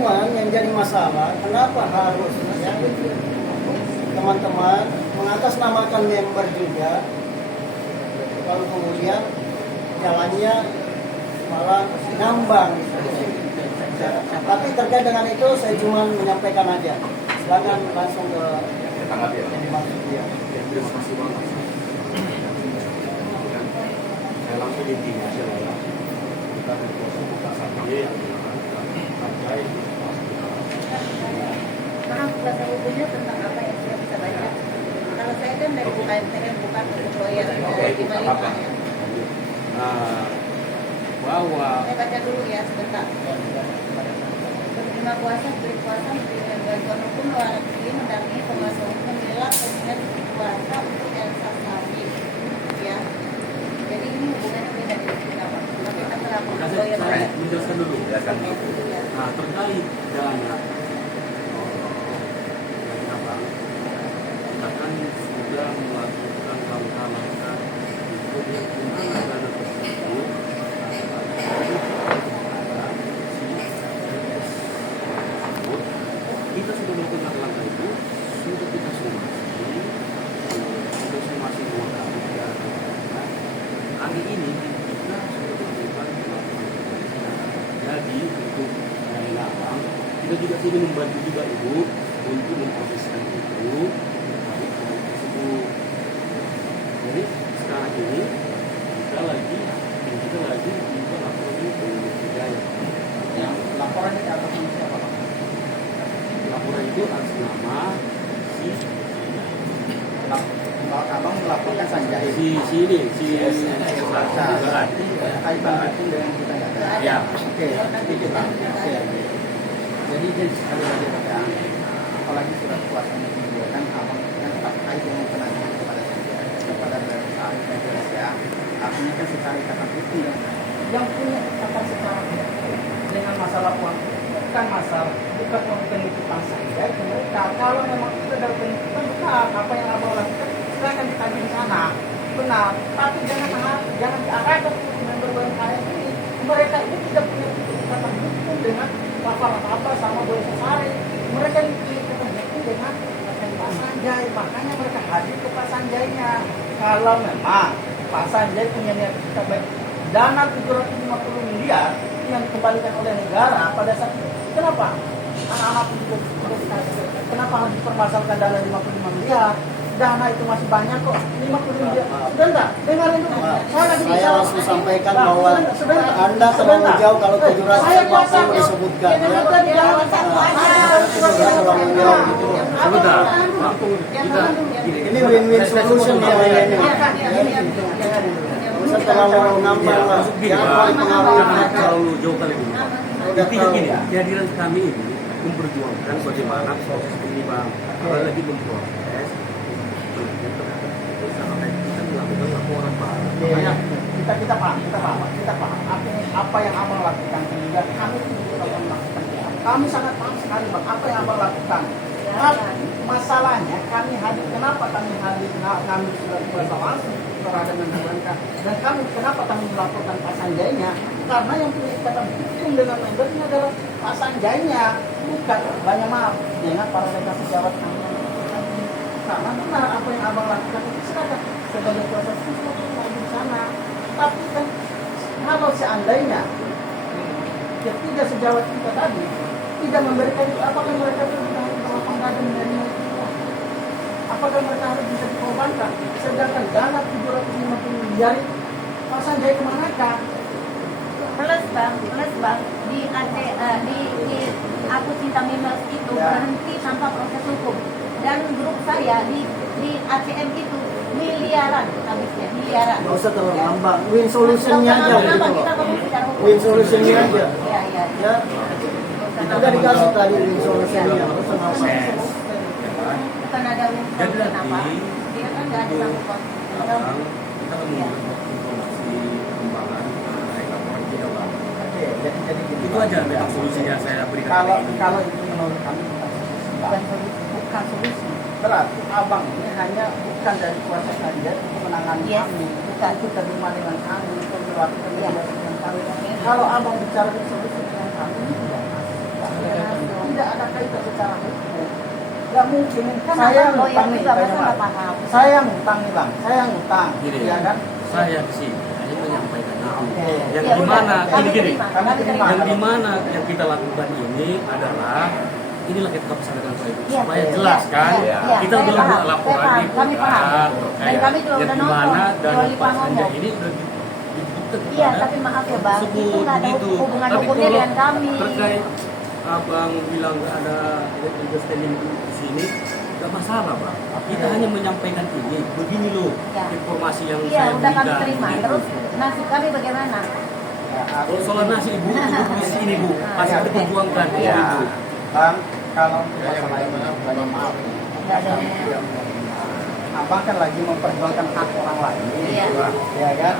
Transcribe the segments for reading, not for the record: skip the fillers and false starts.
cuman yang jadi masalah kenapa harus ya, teman-teman mengatasnamakan member juga, lalu kemudian jalannya malah ngambang gitu. Tapi terkait dengan itu saya cuma menyampaikan aja. Silakan langsung ke tanggapi ya. yang dimaksud dia. Terima kasih banget. Saya langsung intinya aja lah ya. Kita berproses buka saja yang terkait. Maaf, bahasa hukumnya tentang apa yang saya bisa baca? Kalau saya kan dari UKMTM, bukan untuk lawyer. Apa? Bahwa Saya baca dulu ya sebentar. Penerima kuasa, beri kuasa, memberikan bantuan hukum, melarang diri, mendampingi penguasa hukum, membela kepentingan kuasa untuk Elsa Syarif. Ya. Jadi ini hubungannya beda dengan kita, Pak. Tapi kita terlalu lawyer. saya menjelaskan dulu ya kan. Ya. Nah, terkait dana apa? Kita kan sudah melakukan langkah-langkah untuk menggunakan dana tersebut. Kita sudah melakukan langkah itu, sudah kita somasi 2 kali ya. Hari ini kita sudah melakukan jadi untuk Nawang, kita juga sini membantu juga Ibu untuk memproseskan itu. Jadi sekarang ini kita lagi minta laporan ini ke Hidayah. Yang laporannya ke atas nama siapa, Pak? Laporan itu atas nama Abang melaporkan Sanjay. si kaitan Nah, hukum dengan kita nggak ada. ya. Oke, sedikit Pak. Jadi sekali lagi Pak, apalagi surat kuasanya dikeluarkan, abang yang terkait dengan penasihat kepada Sanjay, kepada Indonesia, artinya kan secara ikatan hukum yang punya ikatan secara dengan masalah uang, bukan penuntutan Sanjay ke mereka. Kalau memang itu ada penuntutan, benar apa yang abang lakukan silakan ditagih di sana, benar. Tapi jangan diarahkan member UMKM ini. Mereka itu tidak punya ikatan hukum dengan apa sama Boy Sasari. Mereka punya ikatan hukum dengan Pak Sanjay. Makanya mereka hadir ke Pak Sanjaynya. Kalau memang Pak Sanjay punya niat kita baik, dana 750 miliar yang dikembalikan oleh negara pada saat itu, kenapa anak-anak itu kenapa harus dipermasalahkan dana 55 miliar? Dana itu masih banyak kok, 50 miliar. Sebentar, dengarin dulu. Saya langsung sampaikan bahwa Anda terlalu jauh kalau 750 disebutkan. Sebentar, kita Ini win-win solution ya ini. Bisa terlalu nambah lah. Jangan pengaruh. terlalu jauh kali ini. Intinya gini, kehadiran kami ini memperjuangkan bagaimana proses ini Bang. Apalagi memproses kita melakukan laporan Pak. Makanya kita paham. Apa yang abang lakukan sehingga kami tidak melakukan. Kami sangat paham sekali Bang, apa yang abang lakukan. Masalahnya kami hadir, kenapa kami hadir ngambil surat kuasa langsung terhadap menjalankan, dan kami kenapa kami melaporkan Pak Sanjaynya, karena yang punya ikatan hukum dengan membernya adalah Pak Sanjaynya, bukan banyak maaf dengan para rekan sejawat kami. Karena benar apa yang abang lakukan itu silakan sebagai kuasa hukum di sana. Tapi kan kalau seandainya ketiga sejawat kita tadi tidak memberikan itu, apakah mereka itu badan dari apakah mereka harus bisa dikorbankan? Sedangkan dana 750 miliar Pak Sanjay kemanakah? Plus bang di Aku Cinta Mimels itu berhenti tanpa proses hukum, dan grup saya di ACM itu miliaran habisnya, miliaran. Nggak usah terlalu nambah. Win solutionnya aja gitu loh. Kita ngomong secara hukum. Win solutionnya aja. Ya. Ya. Udah dikasih tadi win solutionnya. Bukan ada win Jadi solution apa? nanti Dia kan nggak ada sangkut pautnya. kita akan informasi kembangan mengenai laporan kita Bang. Oke, jadi gini. Itu aja memang solusinya saya berikan. Kalau itu menurut kami bukan solusi. Berarti abang ini hanya bukan dari kuasa Sanjay untuk menangani kami, bukan itu terima dengan kami, itu berarti dengan kami. Kalau abang bicara solusi dengan kami, ini tidak masuk. mungkin Kan saya yang abang lawyer ngutang nih, juga, Bang masa Jamal. nggak paham? Saya yang ngutang nih bang, saya yang ngutang, Gini, ya kan? saya di sini hanya menyampaikan itu. Oke. Yang Ya di udah, mana kami gini-gini, terima, Kami kami terima. terima. yang di mana yang kita lakukan ini adalah inilah kita kesadaran saya Iya, supaya iya, jelas kan. iya, iya, Kita saya udah paham, buat laporan saya paham, itu kami paham. kan. Dan kami juga yang udah di mana nonton dan Yoli Pak Pangombo. Sanjay ini udah ditutup Iya, tapi maaf ya bang, itu nggak ada hubungan Tapi hukumnya kalau dengan kami. terkait abang bilang nggak ada understanding di sini, nggak masalah bang. Kita hanya menyampaikan ini, begini loh Ya. informasi yang Iya, saya udah kami berikan. terima. Gitu. Terus nasib kami bagaimana? Ya, Kalau soal nasi ibu di sini bu, pasti kita perjuangkan Iya. itu. Bang, kalau masalah ini banyak maaf. Nggak ada hubungan. Abang kan lagi memperjuangkan hak orang lain, Iya. ya kan?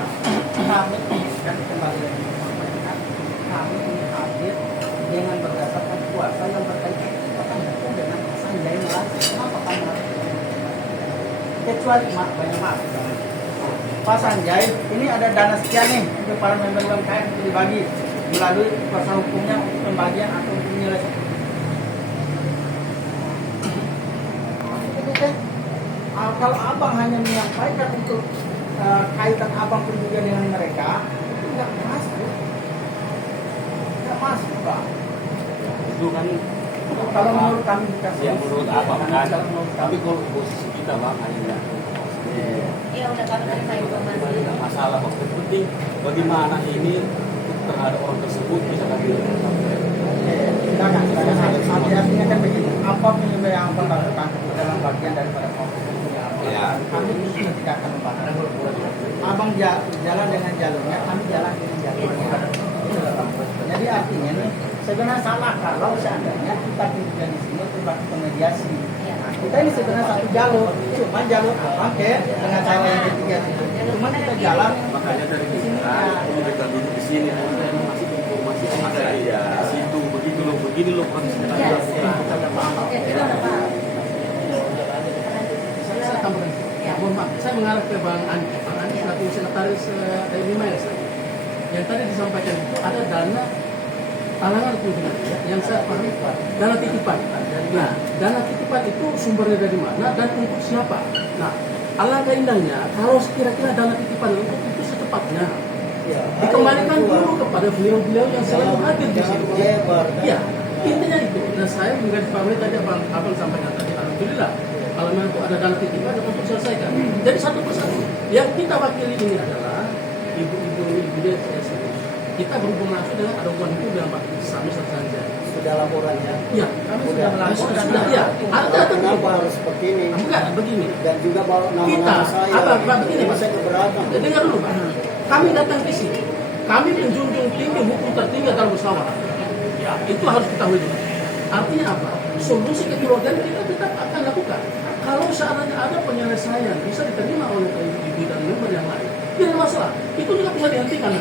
Kami kan kembali lagi menyampaikan, kami ini hadir dengan berdasarkan kuasa yang berkaitan dengan Sanjay Malas. Kenapa kami harus kecuali banyak maaf. Pak Sanjay, ini ada dana sekian nih untuk para member UMKM untuk dibagi melalui kuasa hukumnya untuk pembagian atau untuk menyelesaikan. Itu kan kalau abang hanya menyampaikan untuk kaitan abang juga dengan mereka, itu nggak masuk, nggak masuk bang. Itu kan Kalau menurut kami dikasih. ya menurut abang kan. Kalau menurut Tapi kami. kalau posisi kita bang hanya Iya, udah kami terima informasi. tidak masalah bang. Yang penting bagaimana ini terhadap orang tersebut bisa kami Silakan. Artinya kan begini, apapun juga yang abang lakukan dalam bagian daripada proses hukumnya abang, Ya. kami tidak akan membahas. Abang jalan dengan jalurnya, kami jalan dengan jalurnya. Jadi artinya nih, sebenarnya salah kalau seandainya kita juga di sini untuk melakukan mediasi. Nah, kita ini sebenarnya satu jalur, cuma jalur abang ke dengan cara yang ketiga itu. Cuma kita jalan. makanya dari kita ini kita duduk di sini masih informasi yang ada di situ begini loh kondisinya Iya, kita udah paham. Oke, kita udah paham. Saya tambahkan. Ya. Mohon maaf, saya mengarah ke Bang Andi. Bang Andi selaku sekretaris Miles. Yang tadi disampaikan itu ada dana talangan kunjungan yang saya pahami dana titipan. Nah, dana titipan itu sumbernya dari mana dan untuk siapa? Nah, alangkah indahnya kalau kira-kira dana titipan itu secepatnya dikembalikan dulu kepada beliau-beliau yang selalu hadir di situ. Iya, intinya itu. Dan saya juga dipahami tadi abang sampaikan tadi, alhamdulillah kalau memang itu ada dana titipan untuk selesaikan. Jadi satu persatu yang kita wakili ini adalah ibu-ibu dia kita berhubungan langsung dengan ada hubungan itu dengan Pak Sami Sanjay. Sudah laporannya. Iya, kami sudah melakukan sudah ya. Ada Kenapa harus seperti ini? enggak begini. Dan juga bawa Kita, nama-nama saya. apa begini, Pak? Saya keberatan. Dengar dulu, Pak. Kami datang ke sini. Kami menjunjung tinggi hukum tertinggi dalam musyawarah. Ya, itu harus kita dulu. Artinya apa? Solusi kekeluargaan kita tetap akan lakukan. Kalau seandainya ada penyelesaian bisa diterima oleh ibu dan member yang lain, tidak masalah. Itu juga bisa dihentikan.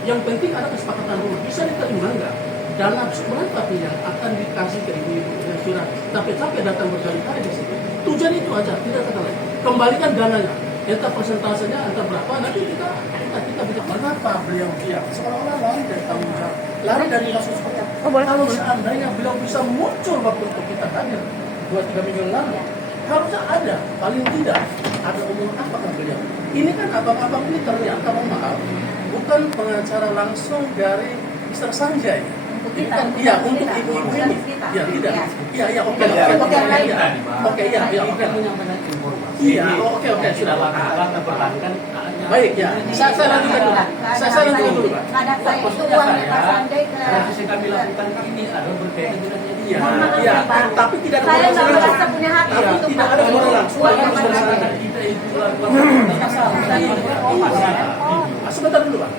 Yang penting ada kesepakatan dulu. Bisa diterima enggak? Dana berapa yang akan dikasih ke ibu-ibu yang sudah capek-capek datang berkali-kali di sini. Tujuan itu aja, tidak kata lain. Kembalikan dananya. Entah persentasenya, entah berapa, nanti kita bisa. Kenapa beliau seolah-olah lari dari tanggung jawab, lari dari kasus seperti itu. Kalau seandainya beliau bisa muncul waktu itu kita hadir 2-3 minggu yang lalu, harusnya ada, paling tidak ada umur apa kan beliau. Ini kan abang-abang ini ternyata maaf, bukan pengacara langsung dari Mr. Sanjay. Untuk Ini kita, kan, bukan iya, kita, untuk ibu-ibu bukan ini. kita. Iya, tidak. Iya. Iya, oke, Iya, oke, bukan oke, lain. iya. Oke, iya, oke. menyampaikan informasi. Iya, oke, sudah lah. Perbankan Baik, ya. Saya lanjutkan dulu. Saya lanjutkan dulu, Pak. Nggak ada saya itu uangnya Pak Sanjay ke. proses yang kami lakukan ini adalah berkaitan dengan ini. Iya, Mohon maaf iya. ya, Pak. Tapi tidak ada Saya nggak hubungan merasa langsung. punya hak Iya, untuk tidak ada hubungan langsung. uang Yang Pak sudah Sanjay. sangat Kita itu lakukan sebentar dulu, Pak.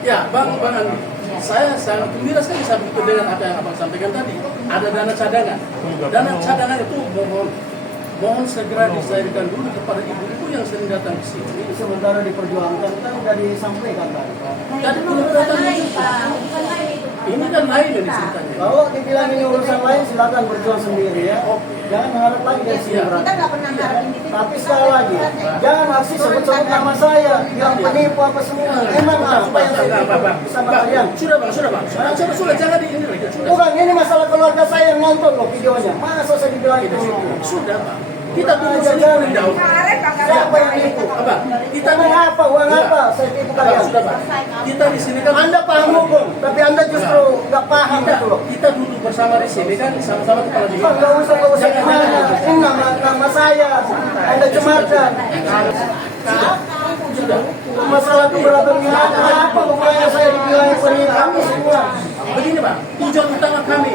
Ya, Bang Andi. Iya. Saya sangat gembira sekali saya begitu dengan apa yang Abang sampaikan tadi. Ada dana cadangan. Dana cadangan itu mohon segera dicairkan dulu kepada ibu-ibu yang sering datang ke sini. Ini sementara diperjuangkan kan udah disampaikan tadi. Dan Bukan lain, Pak. Bukan lain itu, Pak. ini kan lain dari ceritanya. Kalau dibilang ini urusan lain silakan berjuang sendiri ya. Jangan mengharap lagi dari sini. Iya. Bro. Kita nggak pernah harap ini. Tapi sekali lagi, jangan aksi sebut-sebut nama saya, bilang penipu apa semua. Emang apa yang saya tipu sama kalian? Sudah bang, sudah jangan di ini lagi. Sudah. Bukan ini masalah keluarga saya yang nonton loh videonya. Masa saya dibilang itu? Sudah, Pak. Kita dulu sendiri tahu. Siapa yang nipu? Apa? Kita Uang apa? Uang apa? Saya tipu kalian. Sudah, Pak. Kita di sini kan Anda paham hukum, tapi Anda justru nggak paham gitu loh. kita duduk bersama di sini kan sama-sama kepala Pak, desa. nggak usah gimana. Ini nama saya. Anda cemarkan. Sudah. Masalah itu berapa gimana? Apa hubungannya saya dibilang penipu kami semua? Begini, Pak. Tujuan utama kami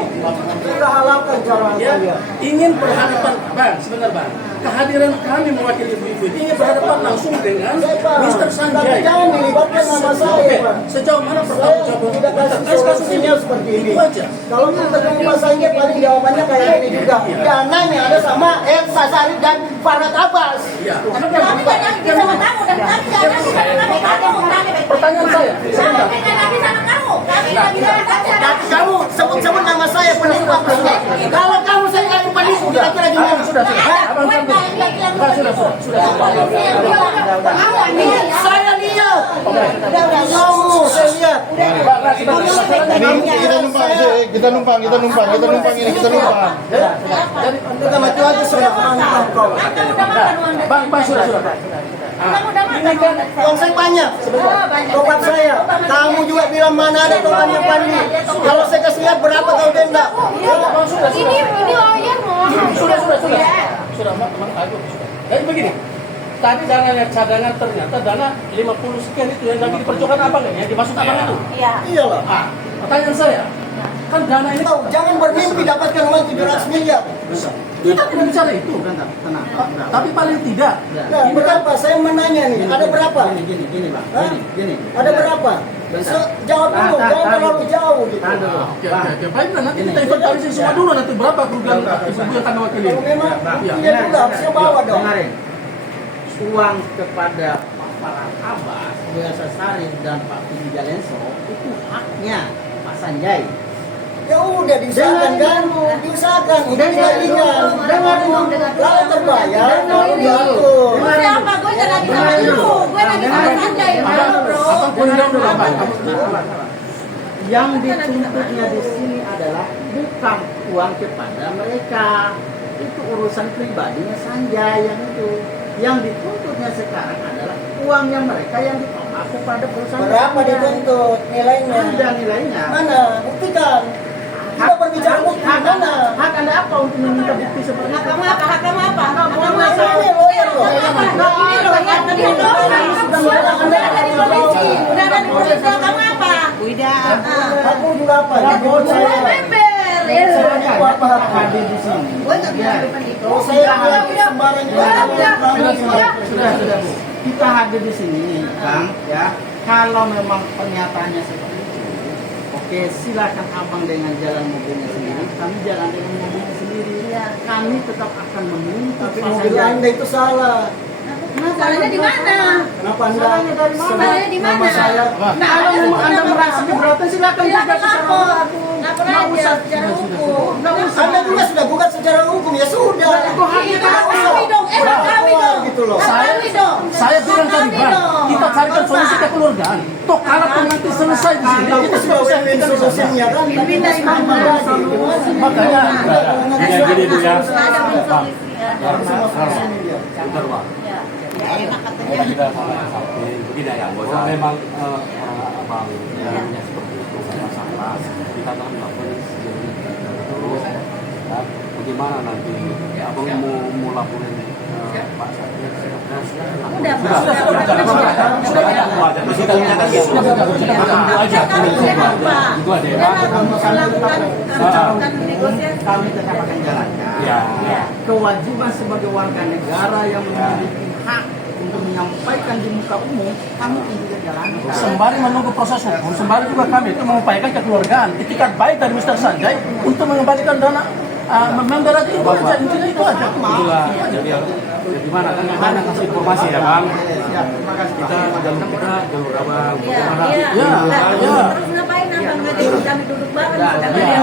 Kita halalkan cara ya kalian. ingin berhadapan, Bang, sebentar, Bang. Kehadiran kami mewakili ibu-ibu ini ingin berhadapan langsung dengan Saya paham. Mr. Tapi Sanjay. jangan dilibatkan nama saya, Pak. Sejauh mana Saya pertanggungjawaban tidak kasih atas kasus ini? solusinya seperti ini. Itu aja. Kalau kita ketemu Pak Sanjay paling jawabannya kayak ini juga. Dananya ada sama Elsa Sarif dan Farhad Abbas. Ya. Kami kan yang bisa sama kamu dan kami tidak bisa sama kamu. Pertanyaan saya, sebentar. Kami tidak bisa sama kamu. Kami tidak bisa sama kamu. Tapi kamu sebut-sebut nama saya penipu apa sudah? Kalau kamu saya nggak penipu, kira-kira gimana? Sudah. Abang kan sudah. Saya lihat. Kamu saya lihat. Kita numpang ini. Kita mati aja sudah kau. Bang, sudah. Ini kan Uang saya banyak. Tobat saya. Kamu juga bilang mana ada tobatnya Pandi. Kalau saya kasih lihat berapa kau denda? ini lawyer mau. Sudah. Sudah, teman aku sudah. Jadi begini. Tadi dananya cadangan ternyata dana 50 sekian itu yang lagi diperjuangkan abang ya, yang dimaksud abang itu. Iya. Iyalah. Pertanyaan saya, kan dana ini Tahu, jangan bermimpi dapatkan uang 700 miliar. kita tidak bicara itu. Tenang. Tapi paling tidak, Nah, berapa? Saya menanya nih, ada berapa? Gini, Bang. Hah? Gini. Ada berapa? Jawab dulu, jangan terlalu jauh gitu. Tahan dulu. oke. Baiklah, nanti kita inventarisir semua dulu nanti berapa kerugian ibu yang kami wakili. Kalau memang buktinya juga harusnya bawa dong. Dengarin. Uang kepada Pak Farhad Abbas, Bu Elsa Sarif dan Pak Fidi Galenso itu haknya Pak Sanjay. Ya udah diusahakan kan? Diusahakan, udah tinggal. Kalau terbayar, kalau diatur. Gue siapa? Gue jangan sama lu. Gue lagi sama Sanjay, bro. Abang undang dulu abang. Yang dituntutnya di sini adalah bukan uang kepada mereka. Itu urusan pribadinya Sanjay yang itu. Yang dituntutnya sekarang adalah uangnya mereka yang ditolak kepada perusahaan. Berapa Sanjay. dituntut nilainya? Ada nilainya. Mana? Buktikan. Kita berbicara bukti mana? Hak Anda apa untuk meminta bukti seperti itu? Kamu apa? Kamu apa? Kamu Saya apa? ini lawyer loh. Ini loh yang tadi udah ada di polisi. Udah ada di polisi. Kamu apa? Aku juga apa? Jawab saya. Member. Saya nipu apa? Hadir di sini. Gue nggak bisa Kalau saya lihat sembarang Sudah, Bu. Kita hadir di sini, Kang, ya. Kalau memang pernyataannya seperti itu, oke, silakan abang dengan jalan mobilnya sendiri, kami jalan dengan mobilnya sendiri. Kami tetap akan menuntut Tapi Pak mobil Sanjay. Anda itu salah. Salahnya di mana? Kenapa Anda Salahnya dari mana? sebut Salahnya di nama mana? saya? Nah, kalau memang Anda merasa keberatan, silakan Silakan gugat secara lapor. hukum. Lapor Nggak aja usah. secara hukum. Nggak usah. Anda juga sudah gugat secara hukum, ya sudah. Itu haknya Tidak Kami usah dong, kami dong. gitu loh. Kami dong. Saya bilang tadi Kami bang, dong. kita carikan solusi kekeluargaan. Toh kalaupun nanti selesai di sini, Anda kita sudah sudah bisa win-win solusinya kan? Win-win dari mana? Makanya Gini Bu ya. Ada solusi ya. Bentar Pak. Ya, enak katanya. Kita tidak samping begini ya. Bahwa memang abang punya seperti itu nggak masalah. Kita akan melakukan terus. Ya, bagaimana nanti abang mau laporin Pak Satya? Udah, Pak. Kami tetap akan jalankan. Ya. Kewajiban sebagai warga negara yang memiliki hak untuk menyampaikan di muka umum, kami juga jalankan. sembari menunggu proses hukum, sembari juga kami itu mengupayakan kekeluargaan, itikat baik dari Mr. Sanjay untuk mengembalikan dana membela itu aja, intinya itu aja. Itulah. Jadi gimana kan Anda kasih informasi ya Bang? Ya, terima kasih. Kita jalur abang. Iya. Ya. Terus ngapain abang ngajak kami duduk bareng?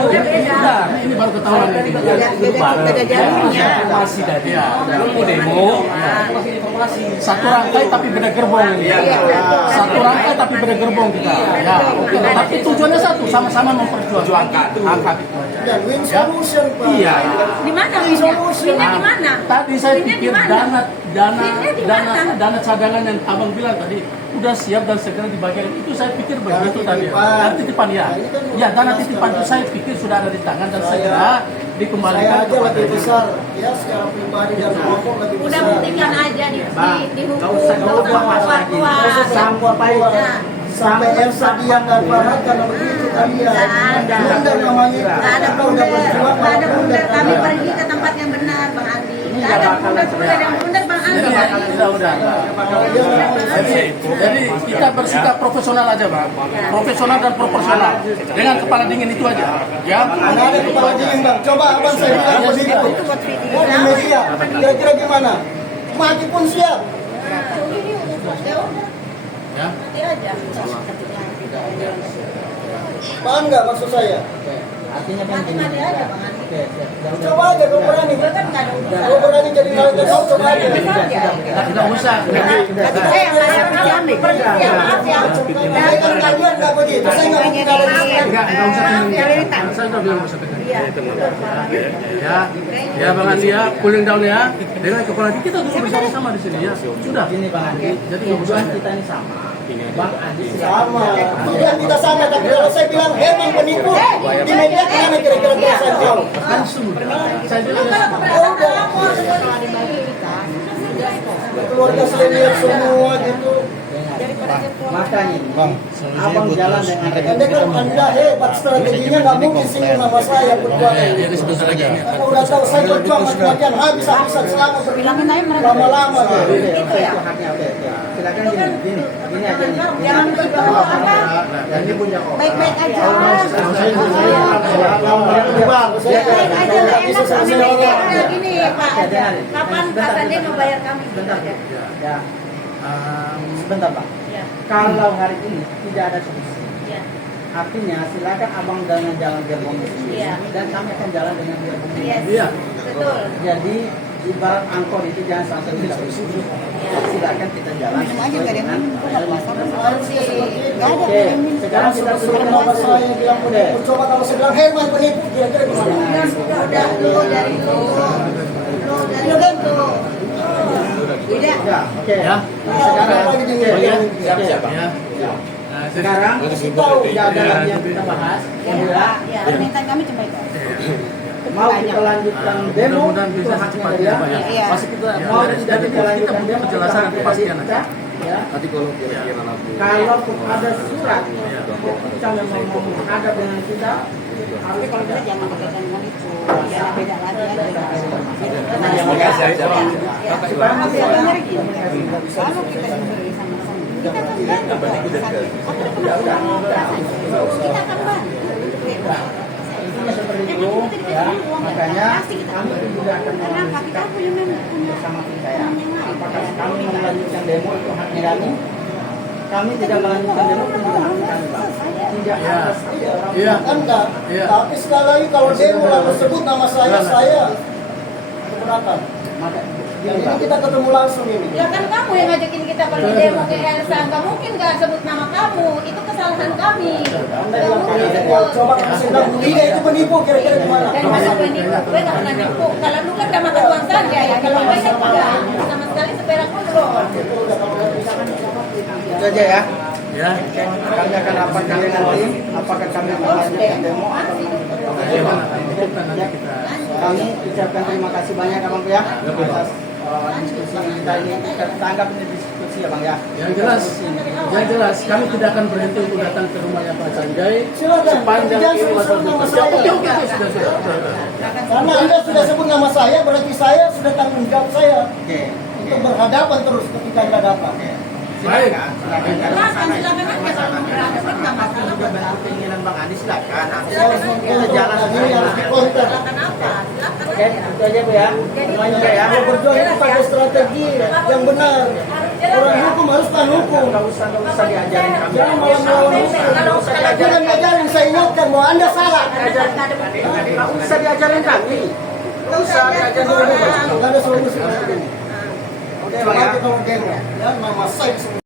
Udah beda. Nah, ini baru ketahuan ini. Beda jalannya. Informasi dari mau demo. Satu rangkai tapi beda gerbong ini. Satu rangkai tapi beda gerbong kita. Ya, oke. Tapi tujuannya satu, sama-sama memperjuangkan hak-hak itu aja. dan win solution Pak. Iya. Di mana Win winnya? solution. Winnya di mana? Tadi saya Winnya di pikir mana? dana cadangan yang abang bilang tadi udah siap dan segera dibagikan. Itu saya pikir begitu Dana tadi. titipan. Dana titipan ya. Nah, ini kan Ya dana jelas titipan itu kan. saya pikir sudah ada di tangan dan Saya- segera dikembalikan Saya aja kepada lebih besar, ya secara pribadi dan kelompok lebih Udah besar. buktikan aja di hukum. Nggak usah bahas lagi. Sampai Elsa Dian dan Farhan karena begitu kalian. Nggak ada. Blunder namanya. Nggak ada Kita udah blunder, berjuang, nggak ada malah blunder. Kami blunder. pergi ke tempat yang benar, Bang Andi. Ini Nggak ada nggak bakalan blunder yang blunder, Bang Andi. Jadi kita bersikap profesional aja bang, profesional dan proporsional dengan kepala dingin itu aja, ya. Mana ada kepala dingin bang? Coba abang saya bilang begitu. Ya di media, kira-kira gimana? Mati pun siap. Ya udah, Ya. nanti aja. Paham nggak maksud saya? Artinya kan gini. Mati-mati aja, Bang Andi. Oke, siap. Coba aja kalau berani. Kita kan nggak ada urusan. Kalau berani jadi malaikat kau coba aja. Tidak usah. Malaikat kalian nggak begitu. Saya nggak mungkin ada di sini. Enggak usah tegang. Saya udah bilang nggak usah tegang. Ya, ya Bang Andi ya, cooling down ya. Dengan kepala dingin kita duduk bersama-sama di sini ya. Sudah. Gini Bang Andi, Jadi nggak usah. tujuan kita ini sama. Bang Andi Sama. Tujuan kita sama, tapi kalau saya bilang Herman penipu, di media gimana kira-kira perasaan kau? Langsung. Saya bilang ya. Keluarga senior semua gitu. makanya Bang, abang jalan dengan Anda kan Anda hebat strateginya, nggak mungkin singgung nama saya perbuatan. Jadi sebentar lagi. Aku udah tahu saya berjuang macam-macam habis-habisan selama lama-lama. Oke, itu haknya. Oke. Silakan gini aja nih. Jangan berbawa apa? Ini punya kok. Baik-baik aja. Baik aja, nggak enak kami mikirnya gini Pak. Kapan katanya mau bayar kami? Bentar ya. Sebentar Pak. Ya, Kalau hari ini tidak ada solusi, ya. artinya silakan abang dengan jalan gerbong itu Iya. dan kami akan jalan dengan gerbong ini. Yes. Iya. Betul. Jadi ibarat angkor itu jangan sampai tidak bersujud. Silakan kita jalan. dengan Oke, sekarang kita Sebelum nama saya bilang penipu, coba kalau saya bilang Herman penipu, kira-kira gimana? Udah lu dari lu dari lu. Tidak. Ya, oke. Ya. Sekarang lagi di Ya. Siap-siap, Bang. Ya. Nah, sekarang tidak ada lagi yang kita bahas. Ya, Ya, ya. Permintaan kami cuma itu. mau kita lanjutkan demo, mudah-mudahan itu bisa haknya cepat dia. ya Pak ya. Iya. Pasti kita Mau dari tidak kita dilanjutkan butuh demo, kejelasan dan kita kepastian. kita, ya. Nanti kalau kira-kira nanti Kalaupun ada surat kita memang mau menghadap dengan kita, Tapi kalau kita jangan pakai dengan itu. Ya beda lagi. Terima kasih, siap. Kalau kita diberi sama-sama, kita akan bantu. Kita akan bantu. intinya seperti itu, ya. Makanya kami juga akan melanjutkan bersama kita ya. Apakah kami melanjutkan demo itu haknya kami? Kami tidak melanjutkan demo itu juga haknya kami, Pak. Tidak atas orang. Iya. Enggak. Iya. Tapi sekali lagi kalau demo lalu sebut nama saya keberatan. Maka Yang gini, ini Pak. kita ketemu langsung ini. Ya kan kamu yang ngajakin kita pergi demo ke Elsa. Nggak mungkin nggak sebut nama kamu. Itu kesalahan kami. Anda Nggak bilang mungkin penipu. sebut. Coba kalau saya bilang Budinya itu penipu, kira-kira gimana? Dan masa penipu, gue nggak pernah nipu. Kalau lu kan udah makan uang saja ya. Kalau gue kan enggak. Sama sekali seperak pun belum. Itu aja ya. Ya. Kami akan rapatkan dengan tim. Apakah kami melanjutkan demo atau Bagaimana? Itu kan nanti kita. kami ucapkan terima kasih banyak Abang ya atas diskusi kita ini. Kita tanggap ini diskusi ya Bang ya. Yang jelas kami tidak akan berhenti untuk datang ke rumahnya Pak Sanjay Silakan. sepanjang Jangan ini sebut nama masalah. saya. Oke, sudah. Karena Anda sudah sebut nama saya, berarti saya sudah tanggung jawab saya Oke. untuk berhadapan terus ketika Anda datang. Baik. Silakan aja kalau berhadapan nggak masalah. Bentuk keinginan Bang Andi silakan. Silakan Kita jalan Ini harus dikonter. Silakan apa? Silakan Oke, aja. itu aja Bu ya. Semuanya ya. Kalau berjuang itu pakai strategi yang benar. Orang hukum harus tahan hukum. Enggak usah diajarin kami. Jangan malah melawan hukum. Kalau Jangan ngajarin, saya ingatkan bahwa Anda salah. Enggak usah diajarin kami. Enggak usah diajarin kami. Nggak ada solusi. Oke, Oke, Bang ya. kalau demo, ya nama saya